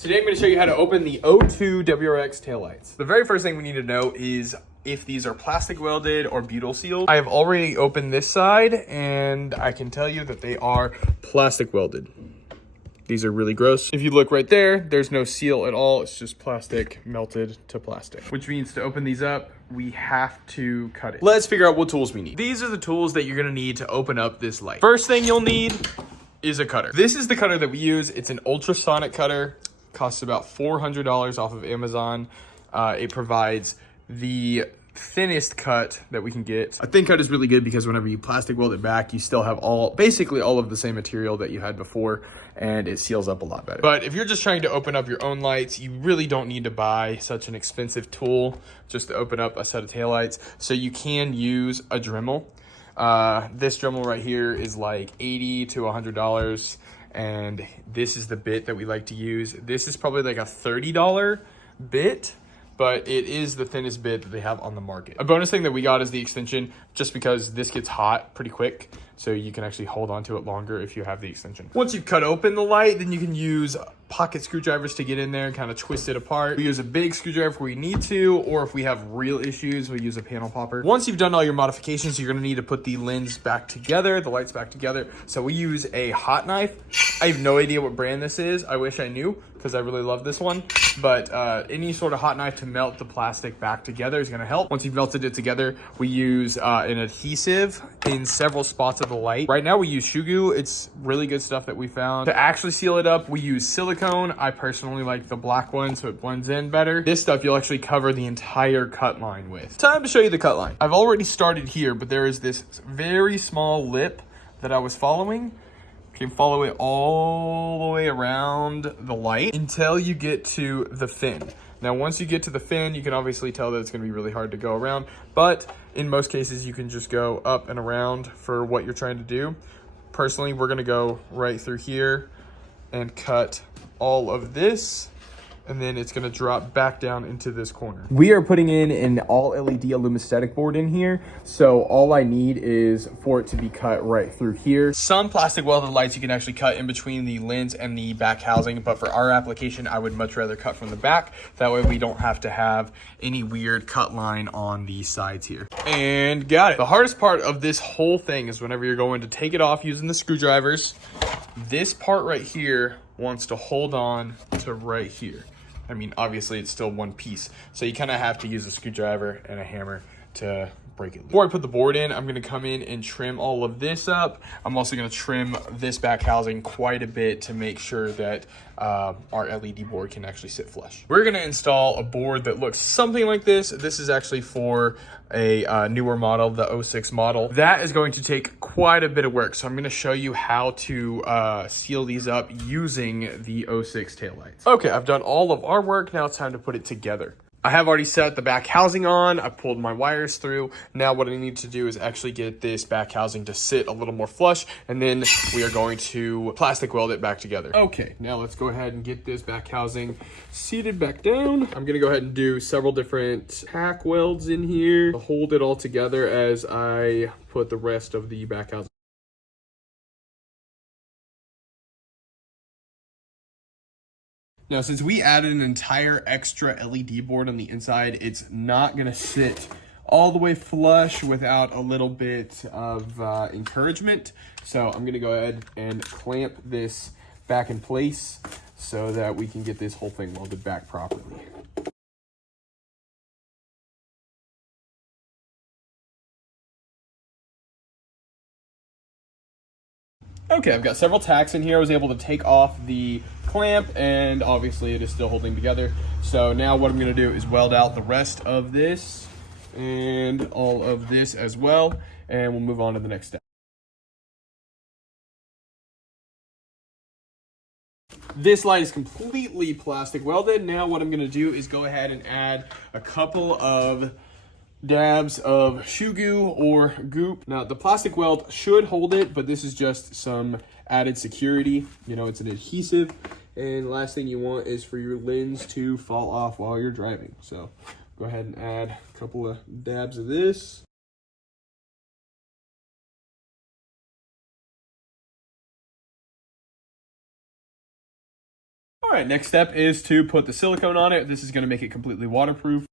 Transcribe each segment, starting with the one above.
Today I'm going to show you how to open the O2 WRX taillights. The very first thing we need to know is if these are plastic welded or butyl sealed. I have already opened this side and I can tell you that they are plastic welded. These are really gross. If you look right there, there's no seal at all. It's just plastic melted to plastic, which means to open these up, we have to cut it. Let's figure out what tools we need. These are the tools that you're going to need to open up this light. First thing you'll need is a cutter. This is the cutter that we use. It's an ultrasonic cutter. Costs about $400 off of Amazon. It provides the thinnest cut that we can get. A thin cut is really good because whenever you plastic weld it back, you still have basically all of the same material that you had before, and it seals up a lot better. But if you're just trying to open up your own lights, you really don't need to buy such an expensive tool just to open up a set of taillights. So you can use a Dremel. This Dremel right here is like $80 to $100. And this is the bit that we like to use. This is probably like a $30 bit, but it is the thinnest bit that they have on the market. A bonus thing that we got is the extension, just because this gets hot pretty quick, so you can actually hold on to it longer if you have the extension. Once you've cut open the light, then you can use pocket screwdrivers to get in there and kind of twist it apart. We use a big screwdriver if we need to, or if we have real issues, we use a panel popper. Once you've done all your modifications, you're gonna need to put the lens back together, the lights back together. So we use a hot knife. I have no idea what brand this is. I wish I knew, because I really love this one. But any sort of hot knife to melt the plastic back together is gonna help. Once you've melted it together, we use an adhesive in several spots of the light. Right now we use Shugu. It's really good stuff that we found. To actually seal it up, we use silicone. I personally like the black one so it blends in better. This stuff you'll actually cover the entire cut line with. Time to show you the cut line. I've already started here, but there is this very small lip that I was following. You can follow it all the way around the light until you get to the fin. Now, once you get to the fin, you can obviously tell that it's gonna be really hard to go around, but in most cases, you can just go up and around for what you're trying to do. Personally, we're gonna go right through here and cut all of this, and then it's gonna drop back down into this corner. We are putting in an all LED alumistatic board in here, so all I need is for it to be cut right through here. Some plastic welded lights you can actually cut in between the lens and the back housing, but for our application, I would much rather cut from the back. That way we don't have to have any weird cut line on the sides here. And got it. The hardest part of this whole thing is whenever you're going to take it off using the screwdrivers, this part right here wants to hold on to right here. I mean, obviously it's still one piece, so you kind of have to use a screwdriver and a hammer to break it. Before I put the board in, I'm gonna come in and trim all of this up. I'm also gonna trim this back housing quite a bit to make sure that our LED board can actually sit flush. We're gonna install a board that looks something like this. This is actually for a newer model, the 06 model. That is going to take quite a bit of work, so I'm gonna show you how to seal these up using the 06 taillights. Okay, I've done all of our work. Now it's time to put it together. I have already set the back housing on. I pulled my wires through. Now what I need to do is actually get this back housing to sit a little more flush, and then we are going to plastic weld it back together. Okay, now let's go ahead and get this back housing seated back down. I'm gonna go ahead and do several different tack welds in here to hold it all together as I put the rest of the back housing. Now, since we added an entire extra LED board on the inside, it's not gonna sit all the way flush without a little bit of encouragement. So I'm gonna go ahead and clamp this back in place so that we can get this whole thing welded back properly. Okay, I've got several tacks in here. I was able to take off the clamp, and obviously it is still holding together. So now what I'm gonna do is weld out the rest of this and all of this as well, and we'll move on to the next step. This light is completely plastic welded. Now what I'm gonna do is go ahead and add a couple of dabs of Shugu or goop. Now the plastic weld should hold it, but this is just some added security. You know, it's an adhesive, and last thing you want is for your lens to fall off while you're driving. So go ahead and add a couple of dabs of this. All right, next step is to put the silicone on it. This is going to make it completely waterproof.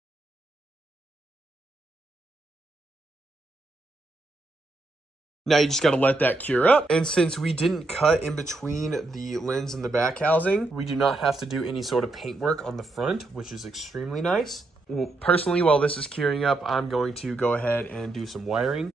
Now you just got to let that cure up. And since we didn't cut in between the lens and the back housing, we do not have to do any sort of paint work on the front, which is extremely nice. Well, personally, while this is curing up, I'm going to go ahead and do some wiring.